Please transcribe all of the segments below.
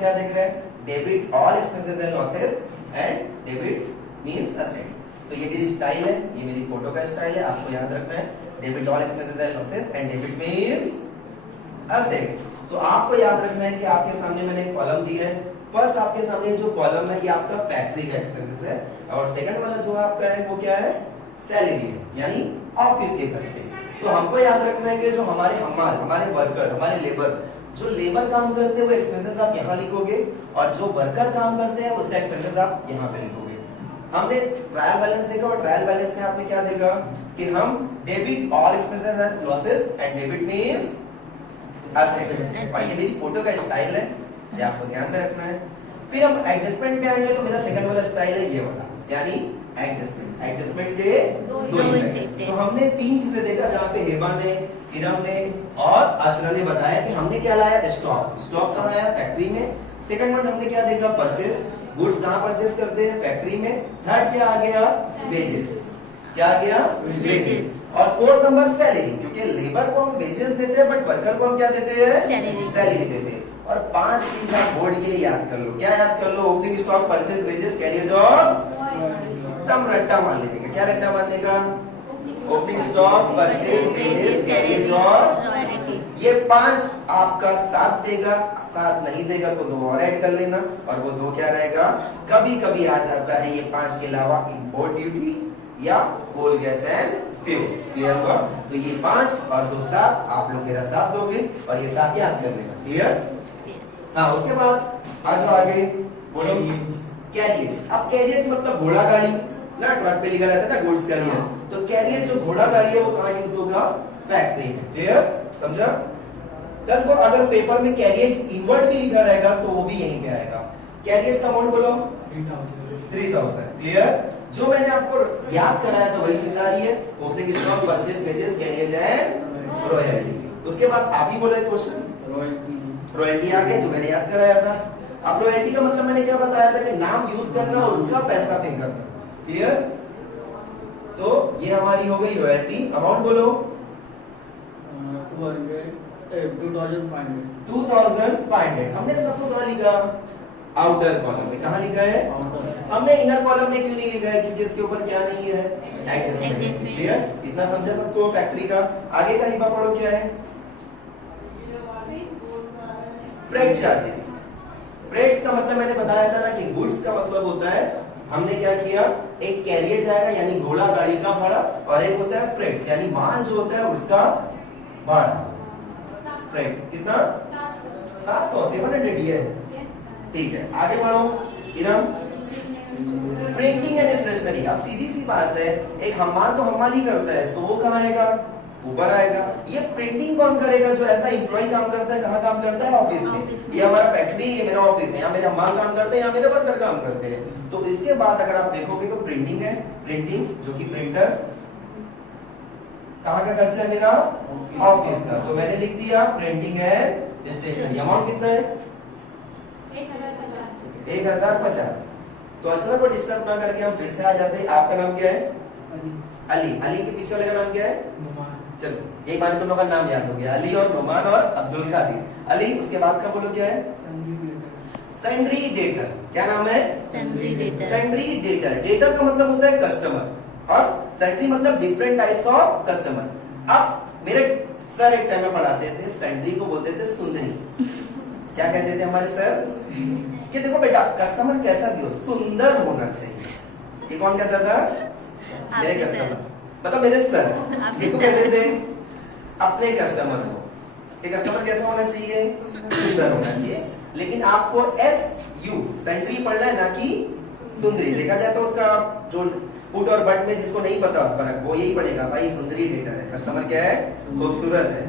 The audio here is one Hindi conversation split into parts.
क्या देख रहे हैं, debit all expenses and losses and debit means asset. तो ये मेरी स्टाइल है, ये मेरी फोटो का स्टाइल है, आपको याद रखना है debit all expenses and losses and debit means asset. तो आपको याद रखना है कि आपके सामने मैंने एक कॉलम दी है। फर्स्ट आपके सामने जो कॉलम है ये आपका फैक्ट्री का एक्सपेंसेस है और सेकंड वाला जो आपका है वो क्या है, सैलरी है, यानी ऑफिस के खर्चे। तो हमको याद रखना है कि जो हमारे हमाल, हमारे वर्कर, हमारे लेबर, जो लेबर काम करते हैं वो एक्सपेंसेस आप यहाँ लिखोगे और जो वर्कर काम करते हैं उसका एक्सपेंसेस आप यहाँ पे लिखोगे। हमने ट्रायल बैलेंस देखा और ट्रायल बैलेंस में आपने क्या देखा कि हम debit all expenses and losses and debit means asset. और ये मेरी फोटो का स्टाइल है, ये आपको ध्यान में रखना है। फिर हम एडजस्टमेंट पे आएंगे तो मेरा सेकंड वाला स्टाइल है ये वाला, यानी एडजस्टमेंट। एडजस्टमेंट के दो ही। तो हमने तीन चीजें देखा जहाँ पे हेमा ने, इरम ने और अशरा ने बताया कि हमने क्या लाया, स्टॉक। स्टॉक कहाँ आया, फैक्ट्री में। सेकंड वन हमने क्या देखा, परचेज, गुड्स कहाँ परचेज करते हैं, फैक्ट्री में। थर्ड क्या आ गया, वेजेस। क्या आ गया, वेजेस। और फोर्थ नंबर सैलरी, क्योंकि लेबर को हम वेजेस देते हैं बट वर्कर को हम क्या देते हैं, सैलरी देते हैं। और पांच चीज आप बोर्ड के लिए याद कर लो। क्या याद कर लो, opening stock, purchase, wages, career और तम रट्टा मान लेने का। क्या रट्टा मारने का, opening stock, purchase, wages, career और रॉयल्टी। ये पांच आपका साथ देगा, साथ नहीं देगा तो दो और ऐड कर लेना और वो दो क्या रहेगा, कभी कभी आ जाता है ये पांच के अलावा इंपोर्ट ड्यूटी या coal gas and fuel. Clear हुआ? तो ये पांच और दो सात, आप लोग मेरा साथ दोगे और ये साथ याद कर लेना। क्लियर? हाँ, उसके बाद आ जाओ आगे, बोलो कैरियर्स। अब कैरियर्स मतलब घोड़ा गाड़ी ना, ट्रक पे लिखा रहता है ना गुड्स कैरियर, तो कैरियर जो घोड़ा गाड़ी है वो कहाँ यूज होगा, फैक्ट्री में। क्लियर? समझा? कल को अगर पेपर में कैरियर्स इनवर्ट भी लिखा रहेगा तो वो भी यहीं पे आएगा। कैरियर्स का अमाउंट बोलो 3000। क्लियर? जो मैंने आपको याद कराया तो वही चीज आ रही है, opening stock, purchase, wages, carriers and royalty. उसके बाद आप ही बोलो एक क्वेश्चन, रॉयल्टी आ गया जो मैंने याद कराया था। अब रॉयल्टी का मतलब मैंने क्या बताया था कि नाम यूज करना और उसका पैसा पे करना। क्लियर? तो ये हमारी हो गई रॉयल्टी। अमाउंट बोलो 2500। हमने सबको कहाँ लिखा, आउटर कॉलम में। कहाँ लिखा है, हमने इनर कॉलम में क्यों नहीं लिखा है, क्योंकि इसके ऊपर क्या नहीं है, एडजस्टमेंट। क्लियर? इतना समझा सबको फैक्ट्री का। आगे का हिब्बा पढ़ो क्या है, फ्रेट चार्जेस। फ्रेट्स का मतलब मैंने बताया था ना कि गुड्स का मतलब होता है, हमने क्या किया, एक कैरियर जाएगा यानी घोड़ा गाड़ी का भाड़ा और एक होता है फ्रेट्स यानी माल जो होता है उसका भाड़ा। फ्रेट कितना, 700, 700 ये। ठीक है, आगे बढ़ो। इरम, प्रिंटिंग एंड स्टेशनरी। अब सीधी सी बात है, एक हमाल तो हमाल ही करता है तो वो कहाँ आएगा, ऊपर आएगा। ये प्रिंटिंग कौन करेगा, जो ऐसा एम्प्लॉय काम करता है। कहाँ काम करता है, ऑफिस में। ये हमारा फैक्ट्री, ये मेरा ऑफिस है, यहाँ मेरे हमाल काम करते हैं, यहाँ मेरे वर्कर काम करते हैं। तो इसके बाद अगर आप देखोगे तो प्रिंटिंग है, प्रिंटिंग जो कि प्रिंटर कहाँ का खर्चा है मेरा, ऑफिस का। तो मैंने लिख दिया प्रिंटिंग है स्टेशनरी। अमाउंट कितना है, 1050। तो अशरा को डिस्टर्ब ना करके हम फिर से आ जाते हैं। आपका नाम क्या है, अली। अली के पीछे वाले का नाम क्या है, चलो एक बार तुम लोग का नाम याद हो गया, अली और नोमान और अब्दुल कादिर। अली, उसके बाद का बोलो क्या है, सन्ड्री डेटर। क्या नाम है, sundry debtor. Sundry debtor, debtor का मतलब होता है कस्टमर और सन्ड्री मतलब डिफरेंट टाइप्स ऑफ कस्टमर। अब मेरे सर एक टाइम में पढ़ाते थे, सन्ड्री को बोलते थे सुंदरी। क्या कहते थे हमारे सर, कि देखो बेटा कस्टमर कैसा भी हो सुंदर होना चाहिए। ये कौन कहता था, मेरे कस्टमर, मतलब मेरे सर। इसको कहते थे अपने कस्टमर को, ये कस्टमर कैसा होना चाहिए, सुंदर होना चाहिए। लेकिन आपको SU सन्ड्री पढ़ना है ना कि सुंदरी। देखा जाए तो उसका जो पुट और बट में जिसको नहीं पता फर्क वो यही पढ़ेगा, भाई सुंदरी डेटर है, कस्टमर क्या है, खूबसूरत है।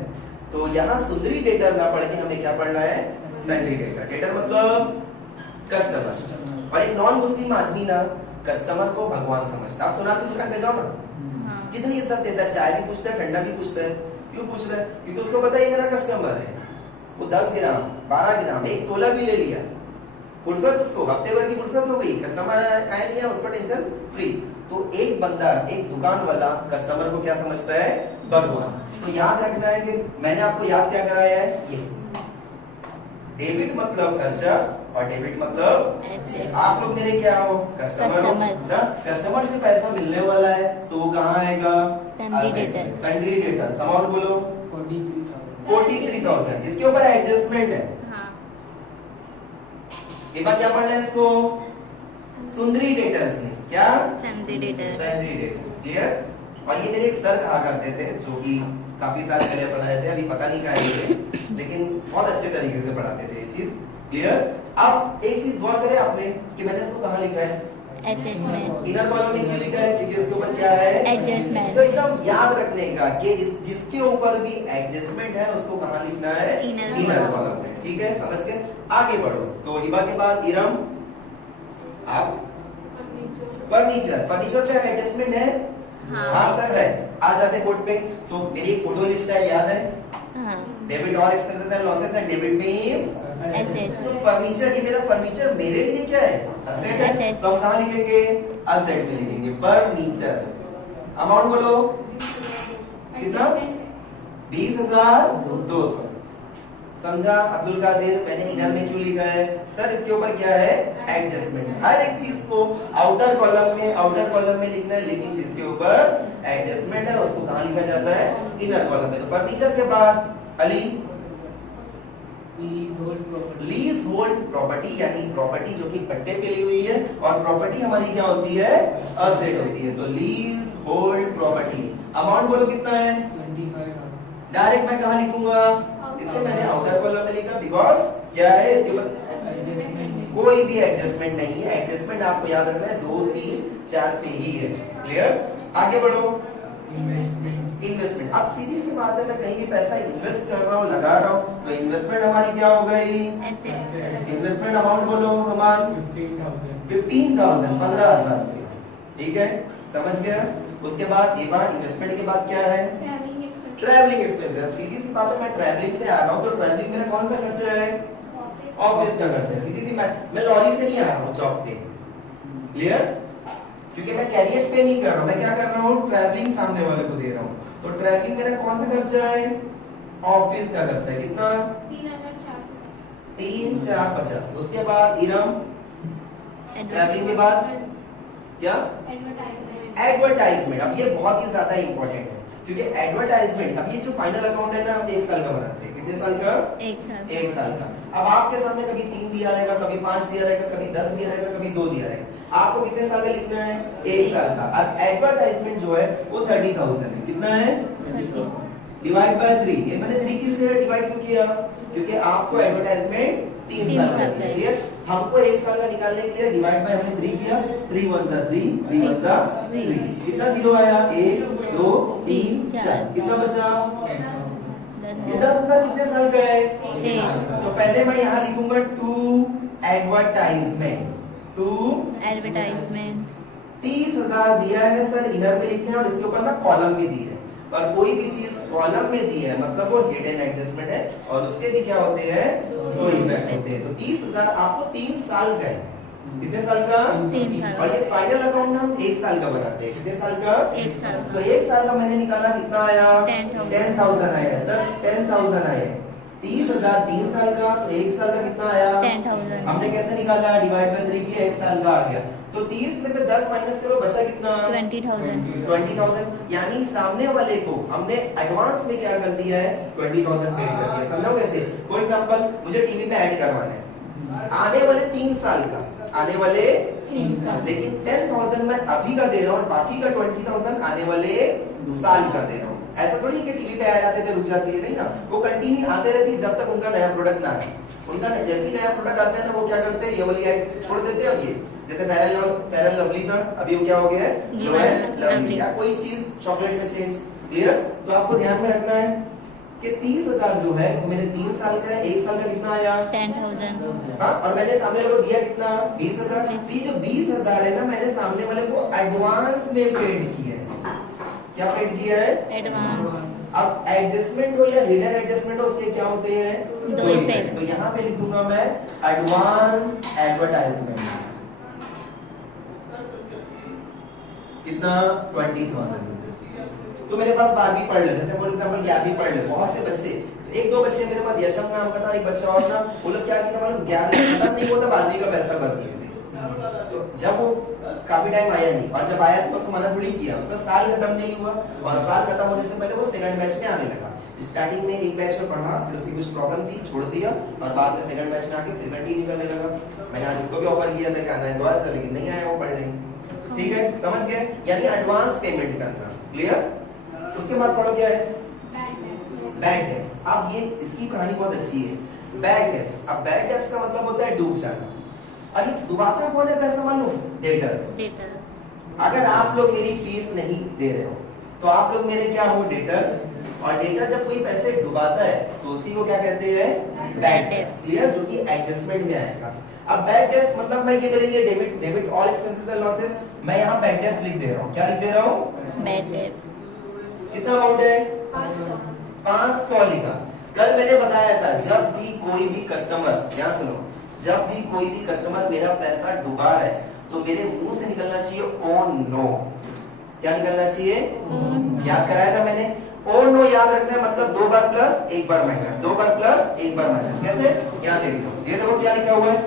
तो यहाँ सुंदरी डेटर ना पढ़ के हमें क्या पढ़ना है, सन्ड्री डेटर। डेटर मतलब कस्टमर। और एक नॉन मुस्लिम आदमी ना कस्टमर को भगवान समझता। आप सुना दूसरा पे जाओ ना, कितनी इज्जत देता है, चाय भी पूछता है, ठंडा भी पूछता है। क्यों पूछ रहा है, क्योंकि उसको पता है ये मेरा कस्टमर है। वो 10 ग्राम 12 ग्राम 1 तोला भी ले लिया, फुर्सत उसको, हफ्ते भर की फुर्सत हो गई, कस्टमर आया नहीं है, उसका टेंशन फ्री। तो एक बंदा, एक दुकान वाला कस्टमर को क्या समझता है, भगवान। तो याद रखना है कि मैंने आपको याद क्या कराया है, ये डेबिट मतलब खर्चा और डेबिट मतलब Assets. आप लोग मेरे क्या हो, कस्टमर हो Customer. ना। कस्टमर से पैसा मिलने वाला है तो वो कहाँ आएगा, Sundry debtors. Sundry debtors. Amount बोलो 43,000। इसके ऊपर एडजस्टमेंट है। हाँ. एक बार क्या पढ़ना है इसको, सुंदरी डेटर्स ने क्या, Sundry debtors. Sundry debtor. Clear. और ये मेरे एक सर कहा करते थे जो कि काफी साल पहले पढ़ाए थे, अभी पता नहीं कहाँ है, लेकिन बहुत अच्छे तरीके से पढ़ाते थे ये चीज। क्लियर। अब एक चीज गौर करें आपने कि मैंने इसको कहाँ लिखा है, Assessment. इनर कॉलम में क्यों लिखा है, क्योंकि इसके ऊपर क्या है, Adjustment. तो एकदम याद रखने का कि जिसके ऊपर भी एडजस्टमेंट है उसको कहाँ लिखना है, Inner इनर column. कॉलम में। ठीक है, समझ गए। आगे बढ़ो। तो हिबा के बाद इरम, आप फर्नीचर। फर्नीचर क्या एडजस्टमेंट है, हाँ सर है। आ जाते बोर्ड पे। तो मेरी एक फोटो लिस्ट है, याद है, हाँ. Debit all expenses and losses and debit means Assets. तो फर्नीचर, ये मेरा फर्नीचर मेरे लिए क्या है, असेट है। Asset. तो हम कहाँ लिखेंगे, असेट में लिखेंगे फर्नीचर। अमाउंट बोलो कितना, 20,200। समझा अब्दुल कादिर। मैंने इनर में क्यों लिखा है सर, इसके ऊपर क्या है, एडजस्टमेंट। हर एक चीज को आउटर कॉलम में लिखना है, लेकिन जिसके ऊपर एडजस्टमेंट है उसको कहाँ लिखा जाता है, इनर कॉलम में। तो फर्नीचर के बाद अली, लीज होल्ड प्रॉपर्टी, यानी प्रॉपर्टी जो कि पट्टे पे ली हुई है, और प्रॉपर्टी हमारी क्या होती है, असेट होती है। तो लीज होल्ड प्रॉपर्टी। अमाउंट बोलो कितना है, 25,000। डायरेक्ट मैं कहाँ लिखूंगा, इसे मैंने आउटर कॉलम में लिखा, बिकॉज क्या है इसके ऊपर कोई भी एडजस्टमेंट नहीं है। एडजस्टमेंट आपको याद रखना है 2, 3, 4 पे ही है। क्लियर। आगे बढ़ो। इन्वेस्टमेंट। अब सीधी सी बात है, मैं कहीं भी पैसा इन्वेस्ट कर रहा हूँ, लगा रहा हूँ, तो इन्वेस्टमेंट हमारी क्या हो गई, Assets. इन्वेस्टमेंट। अमाउंट बोलो हमारा 15,000, 15,000 रुपए। ठीक है, समझ गया। उसके बाद एक बार इन्वेस्टमेंट के बाद क्या है, ट्रैवलिंग एक्सपेंस। अब सीधी सी बात है, मैं ट्रैवलिंग से आ रहा हूँ, तो ट्रैवलिंग मेरा कौन सा खर्चा है, ऑफिस का खर्चा है। सीधी सी मैं लॉरी से नहीं आ रहा हूँ जॉब पे। क्लियर। क्योंकि मैं कैरियर्स पे नहीं कर रहा हूँ, मैं क्या कर रहा हूँ, ट्रैवलिंग सामने वाले को दे रहा हूँ। तो ट्रैवलिंग मेरा कौन सा खर्चा है, ऑफिस का खर्चा है। कितना, 3,450। उसके बाद इरम, ट्रैवलिंग के बाद क्या, एडवर्टाइजमेंट। अब ये बहुत ही ज्यादा इंपॉर्टेंट है, क्योंकि एडवर्टाइजमेंट, अब ये जो फाइनल अकाउंट है ना, हम 1 साल का बनाते हैं। कितने साल का, 1 साल का। अब आपके सामने कभी 3 दिया रहेगा, कभी 5 दिया रहेगा, कभी 10 दिया रहेगा, कभी 2 दिया रहेगा। आपको कितने साल का लिखना है, 1 साल का। अब एडवर्टाइजमेंट जो है वो 30,000 है। कितना है, 30. Divide by 3। ये मैंने 3 किससे डिवाइड क्यों किया, क्योंकि आपको एडवर्टाइजमेंट 3 साल का है। क्लियर। हमको 1 साल का निकालने के लिए डिवाइड बाय हमने 3 किया, 3 1 जा 3, 3 1 जा 3। कितना जीरो आया, 1 2 3 4। कितना बचा, 10,000 कितने साल का है, 1. तो पहले मैं यहाँ लिखूंगा टू एडवर्टाइजमेंट, टू Advertisement. 30,000 दिया है सर, इनर में लिखना है, और इसके ऊपर ना कॉलम में दी है। और कोई भी चीज कॉलम में दी है मतलब वो हिडन एडजस्टमेंट है, और उसके भी क्या होते हैं, 2 इफेक्ट होते हैं। तो 30,000 आपको 3 साल का है। कितने साल का, 3 साल. और ये फाइनल अकाउंट हम 1 साल का बनाते हैं। कितने साल का, 1 साल. तो 1 साल का मैंने निकाला, कितना आया, 10,000 आया सर, 10,000 आया। 30,000 3 साल का, तो 1 साल का कितना आया, 10,000. हमने कैसे निकाला, डिवाइड बाय 3 किया, 1 साल का आ गया। तो 30 में से 10 माइनस करो, बचा कितना, 20,000. 20,000। यानी सामने वाले को हमने एडवांस में क्या कर दिया है, 20,000 पे कर दिया। समझो कैसे। फॉर एग्जांपल मुझे टीवी पे ऐड करवाना है, आने वाले 3 साल का, आने वाले 3 साल. लेकिन 10,000 मैं अभी का दे रहा हूँ, और बाकी का 20,000 आने वाले साल का दे रहा हूँ। ऐसा थोड़ी है कि टीवी पे ऐड आते थे रुक जाती है, नहीं ना, वो कंटिन्यू आते रहती है जब तक उनका नया प्रोडक्ट ना आए। उनका जैसे ही नया प्रोडक्ट आता है ना, वो क्या करते हैं, ये वाली ऐड छोड़ देते हैं। और ये जैसे फेयर एंड लवली था, अभी वो क्या हो गया है, ग्लो एंड लवली। या कोई चीज चॉकलेट में चेंज। क्लियर। तो आपको ध्यान में रखना है कि 30,000 जो है वो मेरे 3 साल का है, 1 साल का कितना आया, 10,000. हाँ, और मैंने सामने वाले को दिया कितना, 20,000। तो ये जो 20,000 है ना, मैंने सामने वाले को एडवांस में पेड किया है। क्या पेड किया है, एडवांस. अब एडजस्टमेंट हो या हिडन एडजस्टमेंट हो, उसके क्या होते हैं, 2 इफेक्ट. तो यहाँ पे लिख दूंगा मैं एडवांस एडवर्टाइजमेंट। कितना, 20,000। तो मेरे पास 12वीं पढ़ ले, जैसे फॉर एग्जांपल 11वीं पढ़ ले। बहुत से बच्चे एक दो बच्चे मेरे पास यशम नाम का था, एक बच्चा और था, वो लोग क्या किया था मालूम, 11 खत्म नहीं हुआ था 12वीं का पैसा भर दिए थे। तो जब वो काफी टाइम आया नहीं, और जब आया तो उसको मना थोड़ी किया, उसका साल खत्म नहीं हुआ, और साल खत्म होने से पहले वो सेकंड बैच में आने लगा। स्टार्टिंग में एक बैच में पढ़ा, फिर उसकी कुछ प्रॉब्लम थी, छोड़ दिया, और बाद में सेकंड बैच में आके फिर कंटिन्यू करने लगा। मैंने आज उसको भी ऑफर किया था कि आना है तो आज, लेकिन नहीं आया वो पढ़ने। ठीक है, समझ गए, यानी एडवांस पेमेंट करना। क्लियर। उसके बाद पढ़ो क्या है, बैड डेट्स। अब ये इसकी कहानी बहुत अच्छी है, बैड डेट्स। अब बैड डेट्स का मतलब होता है डूब जाना। अरे डुबाता कौन है पैसा मालूम, डेटर्स। अगर आप लोग मेरी फीस नहीं दे रहे हो तो आप लोग मेरे क्या हो, डेटर। और डेटर जब कोई पैसे डुबाता है तो उसी को क्या कहते हैं, बैड डेट्स। क्लियर, जो कि एडजस्टमेंट में आएगा। अब बैड डेट्स मतलब मैं ये मेरे लिए debit all expenses and losses, मैं यहाँ बैड डेट्स लिख दे रहा हूँ। क्या लिख दे रहा हूँ, बैड डेट। कितना अमाउंट है, 500 लिखा। कल मैंने बताया था जब भी कोई भी कस्टमर, यहाँ सुनो, जब भी कोई भी कस्टमर मेरा पैसा डुबा है तो मेरे मुंह से निकलना चाहिए ओ नो। क्या निकलना चाहिए, याद कराया था मैंने, ओ नो याद रखना है, मतलब 2 बार प्लस 1 बार माइनस, 2 बार प्लस 1 बार माइनस। कैसे, यहाँ देखो, ये देखो क्या लिखा हुआ है,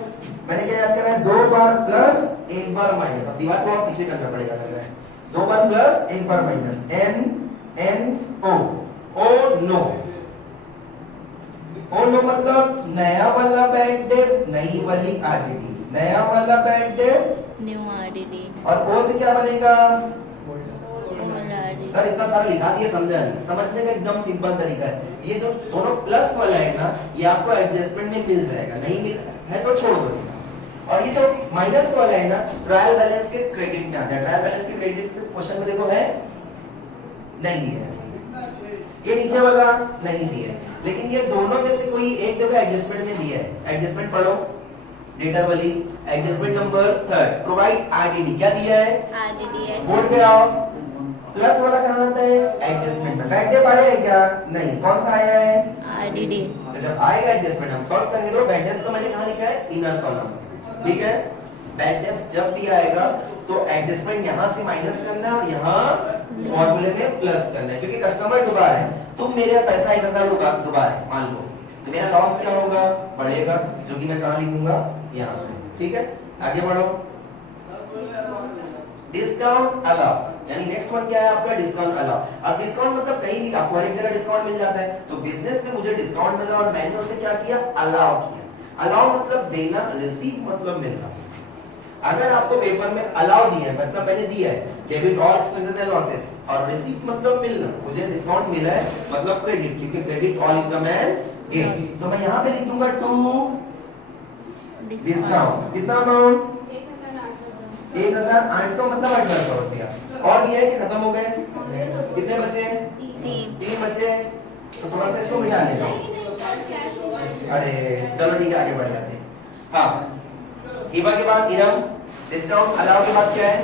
मैंने क्या याद कराया, 2 बार प्लस 1 बार माइनस। अब दीवार को और पीछे करना पड़ेगा, लग रहा है 2 बार प्लस 1 बार minus, N O, O no. O no मतलब नया वाला बैड डेट, नई वाली आरडीडी, नया वाला बैड डेट, न्यू आरडीडी। और ओ से क्या बनेगा, ओल्ड आरडीडी। सर इतना सारा लिखा दिया, समझा नहीं, समझने का एकदम सिंपल तरीका है। ये जो दोनों प्लस वाला है ना, ये आपको एडजस्टमेंट में मिल जाएगा, नहीं मिल है तो छोड़ दो। और ये जो माइनस वाला है ना, ट्रायल बैलेंस के क्रेडिट में आता है। ट्रायल बैलेंस के क्रेडिट क्वेश्चन में देखो है, नहीं है। ये नीचे वाला नहीं दिया है, लेकिन ये दोनों में से कोई एक जगह एडजस्टमेंट में दिया है। एडजस्टमेंट पढ़ो, डेटर वाली एडजस्टमेंट नंबर 3, प्रोवाइड आरडीडी। क्या दिया है, आरडीडी है। बोर्ड पे आओ, प्लस वाला कहां आता है, एडजस्टमेंट में। बैड डेट आया है क्या, नहीं, कौन सा आया है, आरडीडी। तो जब आएगा एडजस्टमेंट हम सॉल्व करेंगे। तो बैड डेट्स तो मैंने कहां लिखा है, इनर कॉलम। ठीक है, बैड डेट्स जब भी आएगा तो एडजस्टमेंट यहां से माइनस करना है और यहां फॉर्मूले में प्लस करना है, क्योंकि कस्टमर डुबा है, तुम मेरा पैसा 1000 डुबा है मान लो, तो मेरा लॉस क्या होगा, बढ़ेगा, जो कि मैं कहां लिखूंगा, यहां। ठीक है, आगे बढ़ो। डिस्काउंट अलाउ, यानी नेक्स्ट वन क्या है आपका, डिस्काउंट अलाउ। अब डिस्काउंट मतलब कहीं भी आपको हर एक जगह डिस्काउंट मिल जाता है, तो बिजनेस में मुझे डिस्काउंट मिला और मैंने उसे क्या किया, अलाउ किया। अलाउ मतलब देना, रिसीव मतलब मिलना। अगर आपको पेपर में अलाउ दिया है मतलब मैंने दिया है, debit all expenses and losses, और रिसीव मतलब मिलना, मुझे डिस्काउंट मिला है मतलब क्रेडिट, क्योंकि credit all income and gain. तो मैं यहां पे लिख दूंगा टू डिस्काउंट। कितना अमाउंट, 1800 मतलब 1800 रुपया। और भी है कि खत्म हो गए, कितने बचे, 3 बचे, तो थोड़ा सा इसको मिटा लेता हूं। अरे चलो ठीक है, आगे बढ़ जाते हैं। हाँ, हिबा के बाद इरम, डिस्काउंट अलाउ के बाद क्या है,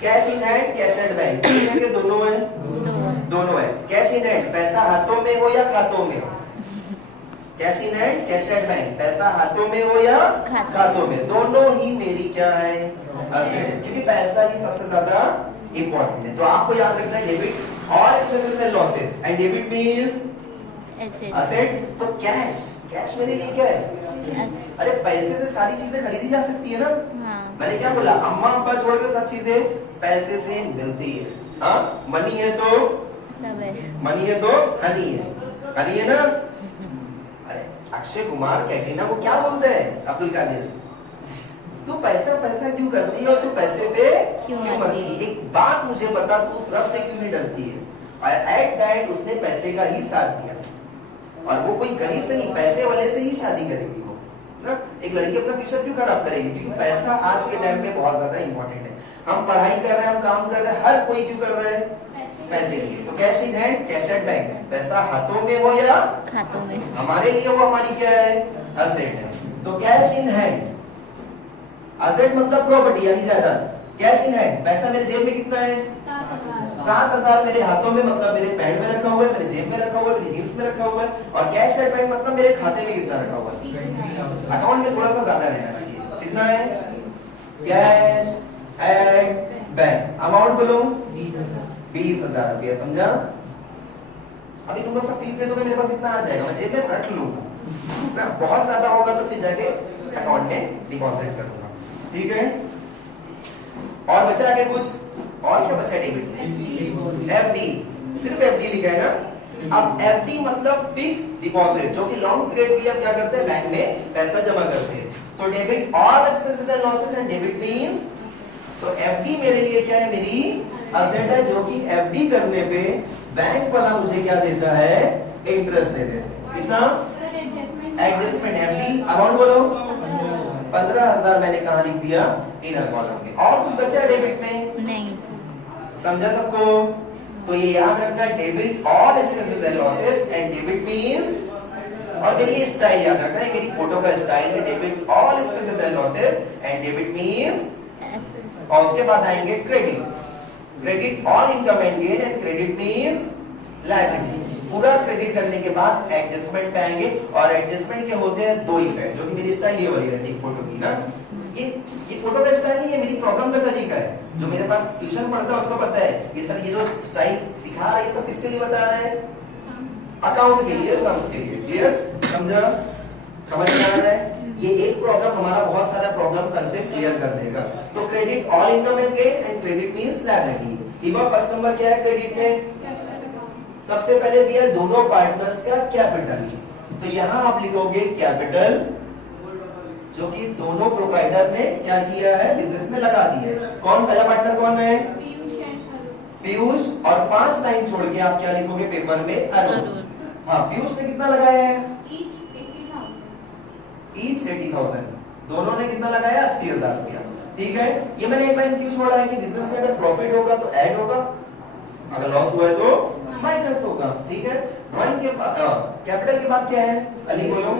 cash in hand, cash at bank. ये दोनों है, दोनों है। कैश इन हैंड पैसा हाथों में हो या खातों में हो, cash in hand, cash at bank पैसा हाथों में हो या खातों में, दोनों ही मेरी क्या है, असेट है, क्योंकि पैसा ही सबसे ज्यादा इंपॉर्टेंट है। तो आपको याद रखना है debit all expenses and losses, and debit means asset. तो कैश, कैश मेरे लिए क्या है, अरे पैसे से सारी चीजें खरीदी जा सकती है ना। हाँ। मैंने क्या बोला, अम्मा अब्बा छोड़ के सब चीजें पैसे से मिलती है। हाँ, मनी है तो मनी है तो हनी है, हनी है ना। अरे अक्षय कुमार कैटरीना को क्या बोलते हैं, अब्दुल कादिर, तू पैसा पैसा क्यों करती है और तू पैसे पे क्यों मरती है। एक बात मुझे बता, तू उस रब से क्यों नहीं डरती है। और एट दैट उसने पैसे का ही साथ दिया, और वो कोई गरीब से नहीं, पैसे वाले से ही शादी करेगी वो ना। एक लड़की अपना फ्यूचर क्यों खराब करेगी, क्योंकि पैसा आज के टाइम में बहुत ज्यादा इंपॉर्टेंट है। हम पढ़ाई कर रहे हैं, हम काम कर रहे हैं, हर कोई क्यों कर रहा है, पैसे के लिए। तो cash in hand, cash at bank, पैसा हाथों में हो या खातों में, हमारे लिए वो हमारी क्या है, असेट है। तो कैश इन हैंड, असेट मतलब प्रॉपर्टी यानी जायदाद। कैश इन हैंड पैसा मेरे जेब में कितना है, 7000 मेरे हाथों में मतलब मेरे पैंट में रखा हुआ है, मेरे जेब में रखा हुआ है, मेरी जींस में रखा हुआ है। और कैश एट बैंक मतलब मेरे खाते में कितना रखा हुआ है, अकाउंट में थोड़ा सा ज्यादा रहना चाहिए। कितना है, कैश एट बैंक, अमाउंट बोलो 20,000 रुपया, समझा। अभी तुम लोग सब फीस दे दोगे, मेरे पास इतना आ जाएगा, मैं जेब में रख लूंगा ना, बहुत ज्यादा होगा तो फिर जाके अकाउंट में डिपॉजिट करूंगा, ठीक है। और बचा आगे कुछ, और क्या बचा डेबिट में? एफडी, सिर्फ एफडी लिखा है ना। अब एफडी मतलब फिक्स डिपॉजिट, जो कि लॉन्ग पीरियड के लिए हम क्या करते हैं, बैंक में पैसा जमा करते हैं। तो debit all expenses and losses and debit means, तो एफडी मेरे लिए क्या है, मेरी असेट है, जो कि एफडी करने पे बैंक वाला मुझे क्या देता है, इंटरेस्ट देते हैं। कितना? एडजस्टमेंट एफडी अमाउंट बोलो, 15,000 मैंने कहा लिख दिया इनर कॉलम में। और कुछ बचा डेबिट में? नहीं। समझा सबको? तो ये याद रखना, debit all expenses and losses and debit means, और मेरी ये स्टाइल याद रखना है, मेरी फोटो का स्टाइल है, debit all expenses and losses and debit means, और उसके बाद आएंगे credit, credit all income and gain and credit means liability. पूरा क्रेडिट करने के बाद एडजस्टमेंट पे आएंगे, और एडजस्टमेंट के होते हैं दो इफेक्ट, जो कि मेरी स्टाइल ये वाली रहती है फोटो की ना। ये फोटो का स्टाइल नहीं है, मेरी प्रॉब्लम का तरीका है। जो मेरे पास ट्यूशन पढ़ता है उसको पता है ये सर, ये जो स्टाइल सिखा रहा है ये सब किसके लिए बता रहा है, अकाउंट के लिए, सम्स के लिए। क्लियर? समझा? समझ में आ रहा है? ये एक प्रॉब्लम हमारा बहुत सारा प्रॉब्लम कंसेप्ट क्लियर कर देगा। तो credit all income and gain and credit means liability. Even first number क्या है क्रेडिट में? सबसे पहले दिया दोनों पार्टनर्स का कैपिटल, तो यहां आप लिखोगे कैपिटल, जो कि दोनों प्रोवाइडर ने क्या किया है, बिजनेस में लगा दिया है। कौन पहला पार्टनर कौन है? पीयूष। और 5 लाइन छोड़ के आप क्या लिखोगे पेपर में? अरुण। हाँ, पीयूष ने कितना लगाया है? ईच 80,000। दोनों ने कितना लगाया? 80,000 रुपया। ठीक है, ये मैंने एक लाइन क्यों छोड़ा है कि बिजनेस में अगर प्रॉफिट होगा तो ऐड होगा, अगर लॉस हुआ है तो माइनस होगा। ठीक है, ड्राइंग के बाद कैपिटल के बाद क्या है? अली बोलो।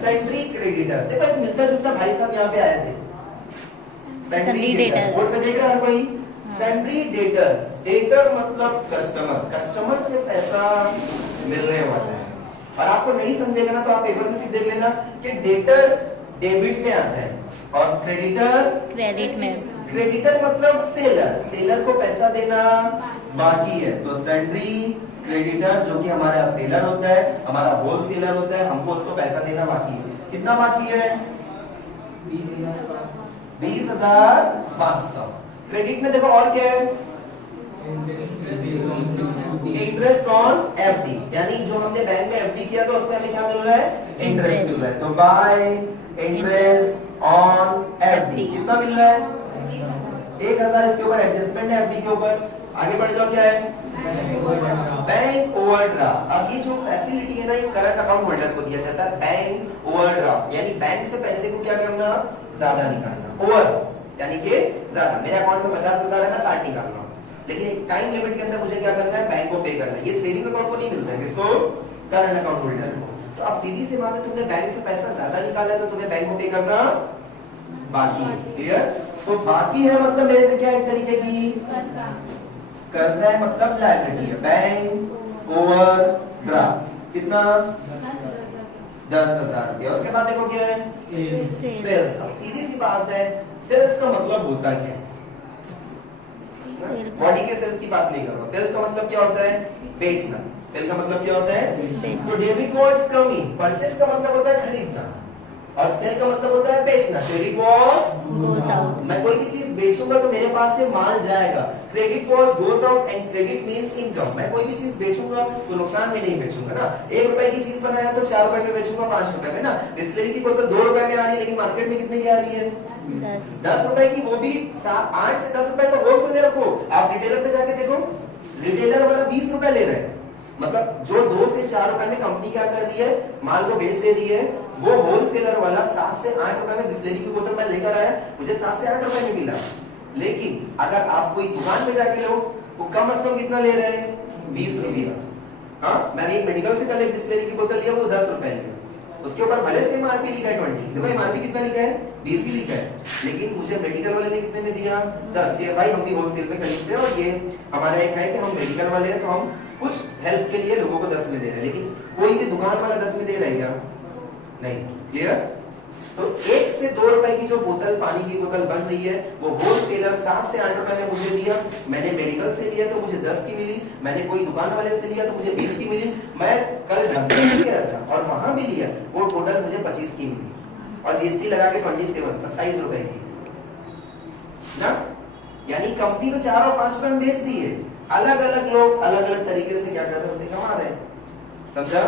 Sundry creditors. देखो एक मिलता जुलता भाई साहब यहाँ पे आए थे, सेंट्री डेटर, बोर्ड पे देख रहा है कोई? सेंट्री डेटर्स, डेटर मतलब कस्टमर, कस्टमर से पैसा मिलने वाला है। और आपको नहीं समझेगा ना तो आप पेपर में सीधे देख लेना कि डेटर डेबिट में आता है और क्रेडिटर क्रेडिट में। क्रेडिटर मतलब सेलर, सेलर को पैसा देना बाकी है। तो सेंट्री क्रेडिटर जो कि हमारा सेलर होता है, हमारा होलसेलर होता है, हमको उसको पैसा देना बाकी है। कितना बाकी है? 20,500। क्रेडिट में देखो और क्या है? इंटरेस्ट ऑन एफडी, यानी जो हमने बैंक में एफडी किया तो उसमें हमें क्या मिल रहा है? इंटरेस्ट मिल रहा है। तो बाय इंटरेस्ट ऑन एफडी कितना मिल रहा है? 1,000। इसके ऊपर एडजस्टमेंट है एफडी के ऊपर। आगे बढ़ जाओ, क्या है? Bank overdraft. अब ये जो फैसिलिटी है ना, ये करंट अकाउंट होल्डर को दिया जाता है। बैंक ओवरड्राफ्ट यानी बैंक से पैसे को क्या करना? ज्यादा निकालना। ओवर यानी कि ज्यादा, मेरे अकाउंट में 50,000 है, मैं 60 निकाल रहा हूँ, लेकिन एक टाइम लिमिट के अंदर मुझे क्या करना है? बैंक को पे करना है। ये सेविंग अकाउंट को नहीं मिलता है, किसको? करंट अकाउंट होल्डर को। तो अब सीधी सी बात है, तुमने बैंक से पैसा ज्यादा निकाला है तो तुम्हें बैंक को पे करना बाकी है। क्लियर? तो बाकी है मतलब मेरे पे क्या एक तरीके की कर्जा है, मतलब लायबिलिटी है। बैंक ओवरड्राफ्ट कितना? 10,000 रुपया। उसके बाद देखो क्या है? सेल्स। अब सीधी सी बात है, सेल्स का मतलब होता क्या है? बॉडी के सेल्स की बात नहीं कर रहा। सेल का मतलब क्या होता है? बेचना। सेल का मतलब क्या होता है? तो डेबिट वाज कमिंग, परचेज का मतलब होता है खरीदना, और सेल का मतलब होता है बेचना। क्रेडिट वाज गोज आउट, मैं कोई भी चीज बेचूंगा तो मेरे पास से माल जाएगा। Credit was goes out and credit means income. मैं कोई भी चीज बेचूंगा तो नुकसान में नहीं बेचूंगा ना। 1 रुपए की चीज बनाया तो 4 रुपए में बेचूंगा, 5 रुपए में ना। बिस्लरी की बोतल 2 रुपए में आ रही है, लेकिन मार्केट में कितने की आ रही है? 10 रुपए की, वो भी 8 से 10 रुपए तो होलसेलर को। आप रिटेलर पे जाके देखो, रिटेलर वाला 20 रुपए ले रहे हैं। मतलब जो 2 से 4 रुपए में कंपनी क्या कर रही है? माल को बेच दे रही है। वो होलसेलर वाला 7 से 8 रुपए में बिस्लरी की बोतल मैं लेकर आया, मुझे 7 से 8 रुपए में मिला। लेकिन अगर आप कोई दुकान पे जाके लो, वो कम से कम कितना ले रहे हैं? 20 रुपए। हाँ, मैंने एक मेडिकल से कल एक बिस्लरी की बोतल लिया, वो 10 रुपए लिया। उसके ऊपर भले से एमआरपी लिखा है 20, देखो एमआरपी कितना लिखा है? 20 ही लिखा है, लेकिन मुझे मेडिकल वाले ने कितने में दिया? 10 के। भाई हम भी होलसेल में खरीदते हैं, और ये हमारा एक है कि हम मेडिकल वाले हैं तो हम कुछ हेल्प के लिए लोगों को 10 में दे रहे हैं, लेकिन कोई भी दुकान वाला 10 में दे रहा है क्या? नहीं। क्लियर? तो एक से 2 रुपए की जो बोतल, पानी की बोतल बन रही है, वो होलसेलर 7 से 8 रुपए में मुझे दिया। मैंने मेडिकल से लिया तो मुझे 10 की मिली, मैंने कोई दुकान वाले से लिया तो मुझे 20 की मिली। मैं कल ढाबे में गया था और वहां भी लिया, वो बोतल मुझे 25 की मिली और जीएसटी लगा के 27 रुपए की ना। यानी कंपनी तो 4 और 5 रुपए में बेच दी है। अलग अलग लोग अलग अलग तरीके से क्या करते हैं, उसे कमा रहे हैं। समझा?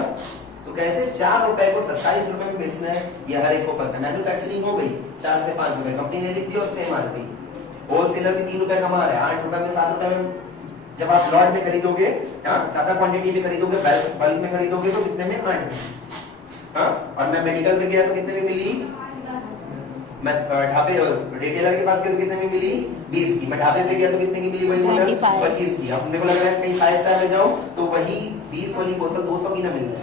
तो कैसे 4 रुपए को 27 रुपए में बेचना है, ये हर एक को पता है। मैन्युफैक्चरिंग हो गई 4 से 5 रुपए, कंपनी ने लिख दिया उस पे एमआरपी। होलसेलर भी 3 रुपए कमा रहे हैं, 8 रुपए में 7 रुपए में। जब आप लॉट में खरीदोगे, ज्यादा क्वांटिटी में खरीदोगे, बल्क में खरीदोगे तो कितने में? 8। और मैं मेडिकल में गया तो कितने में मिली? मैं ढाबे रिटेलर के पास गया तो कितने में मिली? 20 की। मैं ढाबे पे गया तो कितने की मिली वही बोतल? 25 की। अब मेरे को लग रहा है कहीं 5 स्टार में जाऊं तो वही 20 वाली बोतल 200 की ना मिल जाए।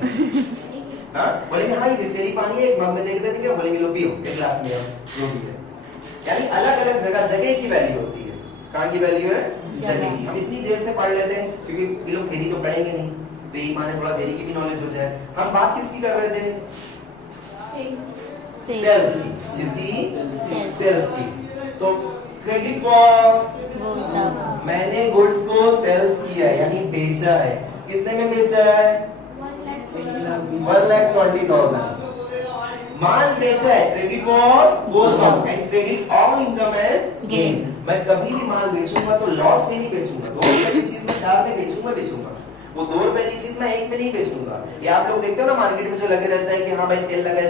बोलेंगे हाँ ये बिस्लेरी पानी है, एक मग में देख देते क्या, बोलेंगे लो पियो एक ग्लास में, जो भी है। यानी अलग अलग जगह की वैल्यू होती है। कहाँ की वैल्यू है? जगह की। हम इतनी देर से पढ़ लेते हैं क्योंकि ये लोग थ्योरी तो पढ़ेंगे नहीं, तो ये माने थोड़ा थ्योरी की भी नॉलेज हो जाए। हम बात किसकी कर रहे थे? सेल्स की। जिसकी? सेल्स की। तो क्रेडिट कॉस्ट, मैंने गुड्स को सेल्स किया है यानी बेचा है। कितने में बेचा है? 1,20,000 माल बेचा है। Credit cost goes up and credit all income and gain. मैं कभी भी माल बेचूंगा तो लॉस में नहीं बेचूंगा। 2 रुपए की चीज मैं 4 में बेचूंगा। वो 2 रुपए की चीज मैं 1 में नहीं बेचूंगा। ये आप लोग देखते हो ना मार्केट में जो लगे रहता है कि हाँ भाई सेल लगा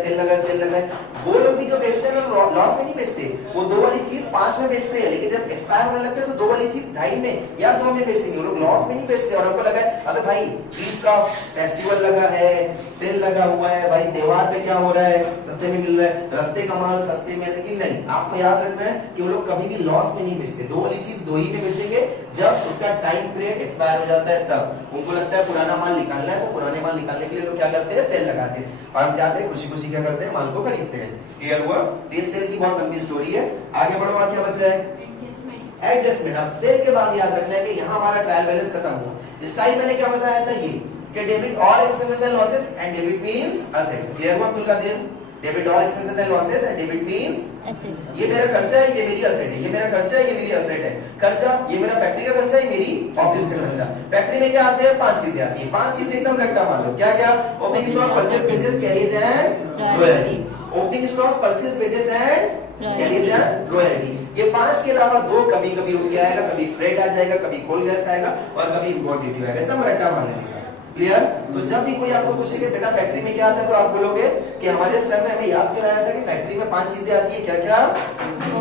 है। वो लोग भी जो बेचते हैं ना लॉस में नहीं बेचते। वो 2 वाली चीज 5 में बेचते हैं, लेकिन जब एक्सपायर होने लगते हैं तो 2 वाली चीज 2.5 में या 2 में बेचेंगे। वो लोग लॉस में नहीं बेचते। और हमको लगा है अबे भाई ईद का फेस्टिवल लगा है, सेल लगा हुआ है, भाई त्योहार पे क्या हो रहा है, सस्ते में मिल रहा है, रस्ते का माल सस्ते में। लेकिन नहीं, आपको याद रखना है कि वो लोग कभी भी लॉस में नहीं बेचते। 2 वाली चीज 2 ही में बेचेंगे। जब उसका टाइम पीरियड एक्सपायर हो जाता है तब उनको लगता है पुराना माल निकालना है, तो पुराने माल निकालने के लिए लोग क्या करते हैं? सेल लगाते हैं। और हम जाते हैं खुशी खुशी क्या करते हैं? माल को खरीदते हैं। क्लियर हुआ? ये सेल की बहुत लंबी स्टोरी है। आगे बढ़ो, और क्या बचा है? एडजस्टमेंट। अब सेल के बाद याद रखना है कि यहाँ हमारा ट्रायल बैलेंस खत्म हुआ। स्टाइल मैंने क्या बताया था? ये कि debit all expenses and losses and debit means asset. Clear हुआ? तुलना दे debit all expenses and losses and debit means asset. ये मेरा खर्चा है, ये मेरी असेट है। ये मेरा खर्चा है, ये मेरी असेट है। खर्चा ये मेरा फैक्ट्री का खर्चा है, मेरी ऑफिस का खर्चा। फैक्ट्री में क्या आते हैं? 5 चीजें आती हैं। 5 चीजें एकदम रट्टा मान लो। क्या क्या? Opening stock, purchase, wages, carriage and royalty. Opening stock, purchase, wages and carriage and royalty. ये 5 के अलावा 2 कभी कभी उठ के आएगा, कभी फ्रेट आ जाएगा, कभी कोल गैस आएगा और कभी इंपोर्ट ड्यूटी आएगा। एकदम रट्टा मान लेना। क्लियर? तो जब भी कोई आपको पूछेगा बेटा फैक्ट्री में क्या आता है, तो आप बोलोगे कि हमारे सर ने हमें याद कराया था कि फैक्ट्री में 5 चीजें आती है। क्या क्या?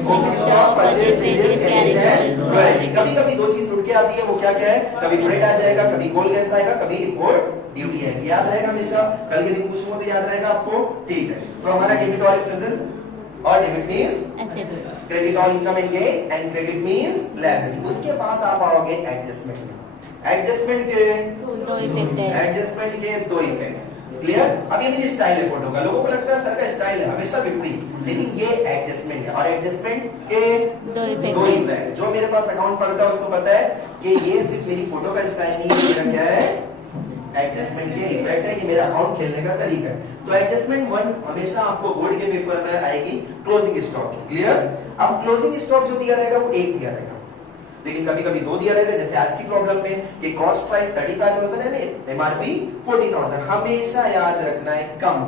Opening stock, purchase, wages, carriage and royalty. कभी कभी 2 चीज उठ के आती है। वो क्या क्या है? कभी फ्रेट आ जाएगा, कभी कोल गैस आएगा, कभी इंपोर्ट ड्यूटी आएगी। याद रहेगा हमेशा? कल के दिन पूछूंगा तो याद रहेगा आपको? ठीक है। तो हमारा डेबिट ऑल एक्सपेंसेस और debit means asset, credit all income and gain and credit means liability. उसके बाद आप आओगे एडजस्टमेंट में। एडजस्टमेंट के 2 इफेक्ट है। एडजस्टमेंट के 2 इफेक्ट। क्लियर? अब ये मेरी स्टाइल है फोटो का। लोगों को लगता है सर का स्टाइल है हमेशा विक्ट्री, लेकिन ये एडजस्टमेंट है। और एडजस्टमेंट के 2 इफेक्ट। जो मेरे पास अकाउंट पढ़ता है उसको पता है कि ये सिर्फ मेरी फोटो का स्टाइल नहीं है, मेरा क्या है? एडजस्टमेंट के इफेक्ट है। ये मेरा अकाउंट खेलने का तरीका है। तो एडजस्टमेंट 1 हमेशा आपको बोर्ड के पेपर में आएगी क्लोजिंग स्टॉक। क्लियर? अब क्लोजिंग स्टॉक जो दिया रहेगा वो 1 दिया रहेगा, लेकिन कभी कभी 2 दिया रहेगा। जैसे आज की प्रॉब्लम में कि कॉस्ट प्राइस 35,000 है ना, एमआरपी 40,000। हमेशा याद रखना है कम।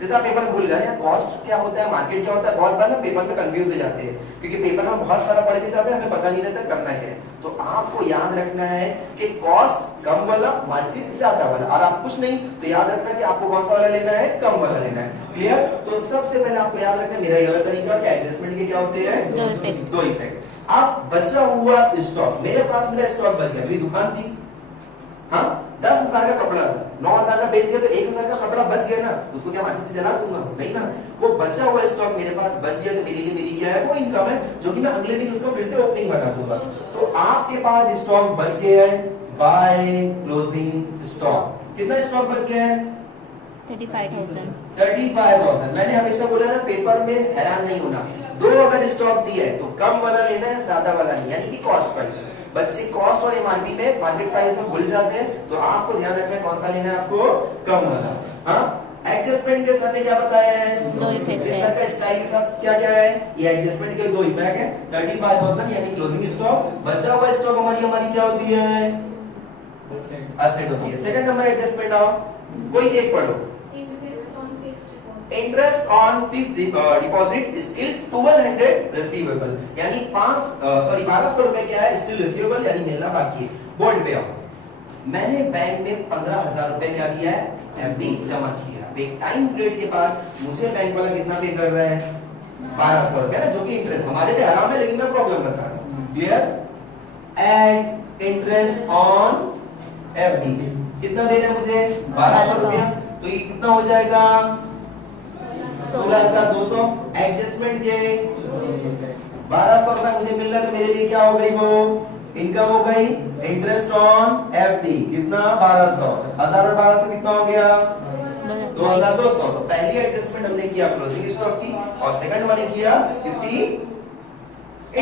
जैसे आप पेपर में भूल गए कॉस्ट क्या होता है, मार्केट क्या होता है, बहुत बार ना पेपर में कंफ्यूज हो जाते हैं क्योंकि पेपर में बहुत सारा पढ़ के जाते हैं, हमें पता नहीं रहता करना क्या है। तो आपको याद रखना है कि कॉस्ट कम वाला, मार्केट से ज्यादा वाला। और आप कुछ नहीं तो याद रखना कि आपको कौन सा वाला लेना है? कम वाला लेना है। क्लियर? तो सबसे पहले आपको याद रखना है मेरा ये वाला तरीका कि एडजस्टमेंट के क्या होते हैं? 2 इफेक्ट। अब बचा हुआ स्टॉक, मेरे पास मेरा स्टॉक बच गया, मेरी दुकान थी, हाँ 10,000 का कपड़ा, 9,000 का बेच गया तो 1,000 का कपड़ा बच गया ना, उसको क्या माचिस से जला दूंगा? नहीं ना। वो बचा हुआ स्टॉक मेरे पास बच गया तो मेरे लिए मेरी क्या है? वो इनकम है, जो कि मैं अगले दिन उसको फिर से ओपनिंग बना दूंगा। तो आपके पास स्टॉक बच गया है बाय क्लोजिंग स्टॉक। कितना स्टॉक बच गया है? 35,000। मैंने हमेशा बोला ना पेपर में हैरान नहीं होना। 2 अगर स्टॉक दिया है तो कम वाला लेना है, ज्यादा वाला नहीं, यानी कि कॉस्ट प्राइस। बच्चे कॉस्ट और एमआरपी में मार्केट प्राइस में भूल जाते हैं, तो आपको ध्यान रखना है कौन सा लेना है आपको? कम वाला। हाँ एडजस्टमेंट के सर ने क्या बताया है? दो इफेक्ट है। सर का स्टाइल के साथ क्या क्या है? ये एडजस्टमेंट के दो इफेक्ट है। 35,000 यानी क्लोजिंग स्टॉक, बचा हुआ स्टॉक हमारी क्या होती है? असेट होती है। सेकंड नंबर एडजस्टमेंट आओ, कोई एक पढ़ो। Interest on fixed deposit still 1200 receivable, यानी 1200 रुपए क्या है? स्टिल रिसीवेबल यानी मिलना बाकी है। बोर्ड पे आओ, मैंने बैंक में 15,000 रुपए क्या किया है? एफडी जमा किया। एक टाइम पीरियड के बाद मुझे बैंक वाला कितना पे कर रहा है? 1200 रुपए ना, जो कि इंटरेस्ट हमारे पे हराम है, लेकिन मैं प्रॉब्लम बता रहा हूं। Clear? Add interest on FD कितना दे रहे हैं मुझे? 1200 रुपया। तो ये कितना हो जाएगा? 16,200। एडजस्टमेंट के 1200 रुपए मुझे मिल रहा है, तो मेरे लिए क्या हो गई? वो इनकम हो गई। इंटरेस्ट ऑन एफडी कितना? 1200। 1000 और 1200 कितना हो गया? 2200। तो पहली एडजस्टमेंट हमने किया क्लोजिंग स्टॉक की, और सेकंड वाले किया किसकी?